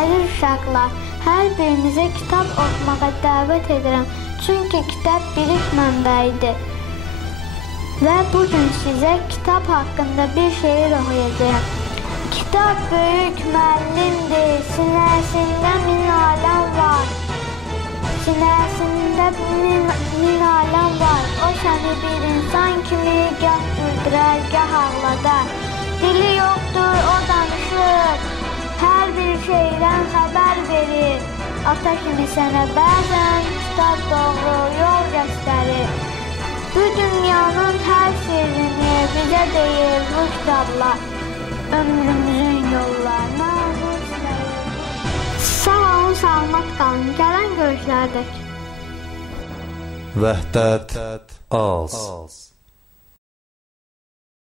Əziz uşaqlar, hər birinizə kitab oxumağa dəvət edirəm. Çünki kitab bilik mənbəyidir. Və bugün sizə kitab haqqında bir şeir oxuyacağam. Kitab böyük müəllimdir, sinəsində min aləm var. Sinəsində min aləm var. O səni bir insan kimi gah güldürər, gah ağladar. Dili yoxdur, o danışır, hər bir şeydən xəbər verir. Ata kimi sənə bəzən kitab doğru yol göstərir. Bu dünyanın hər sirrini bizə deyir bu kitablar. Ömrümüzün yollarına sağ olun, salamat qalın. Gələn görüşlərdək. Vəhdət az.